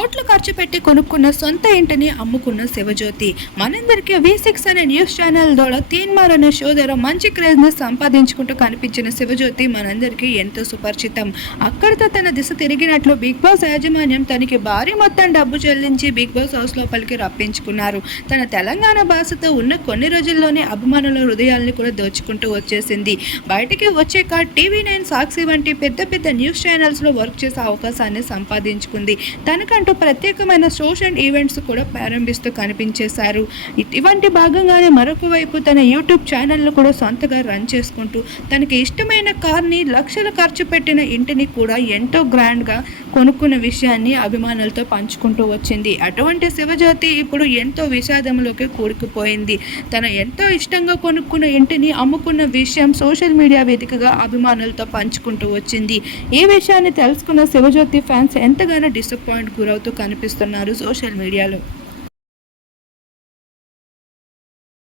కోట్లు ఖర్చు పెట్టి కొనుక్కున్న సొంత ఇంటిని అమ్ముకున్న శివజ్యోతి. మనందరికీ వి సిక్స్ అనే న్యూస్ ఛానల్ ద్వారా తీన్మార్ అనే షో ద్వారా మంచి క్రేజ్ని సంపాదించుకుంటూ కనిపించిన శివజ్యోతి మనందరికీ ఎంతో సుపరిచితం. అక్కడితో తన దిశ తిరిగినట్లు బిగ్ బాస్ యాజమాన్యం తనకి భారీ మొత్తం డబ్బు చెల్లించి బిగ్ బాస్ హౌస్ లోపలికి రప్పించుకున్నారు. తన తెలంగాణ భాషతో ఉన్న కొన్ని రోజుల్లోనే అభిమానుల హృదయాల్ని కూడా దోచుకుంటూ వచ్చేసింది. బయటికి వచ్చాక టీవీ నైన్ సాక్షి వంటి పెద్ద పెద్ద న్యూస్ ఛానల్స్లో వర్క్ చేసే అవకాశాన్ని సంపాదించుకుంది. తనకంటూ ప్రత్యేకమైన సోషల్ ఈవెంట్స్ కూడా ప్రారంభిస్తూ కనిపించేశారు. ఇటువంటి భాగంగానే మరొక వైపు తన యూట్యూబ్ ఛానల్ను కూడా సొంతగా రన్ చేసుకుంటూ తనకి ఇష్టమైన కార్ని లక్షలు ఖర్చు పెట్టిన ఇంటిని కూడా ఎంతో గ్రాండ్గా కొనుక్కున్న విషయాన్ని అభిమానులతో పంచుకుంటూ వచ్చింది. అటువంటి శివజ్యోతి ఇప్పుడు ఎంతో విషాదంలోకి కూడుకుపోయింది తన ఎంతో ఇష్టంగా కొనుక్కున్న ఇంటిని అమ్ముకున్న విషయం సోషల్ మీడియా వేదికగా అభిమానులతో పంచుకుంటూ వచ్చింది. ఈ విషయాన్ని తెలుసుకున్న శివజ్యోతి ఫ్యాన్స్ ఎంతగానో డిసప్పాయింట్ అవుతూ కనిపిస్తున్నారు సోషల్ మీడియాలో.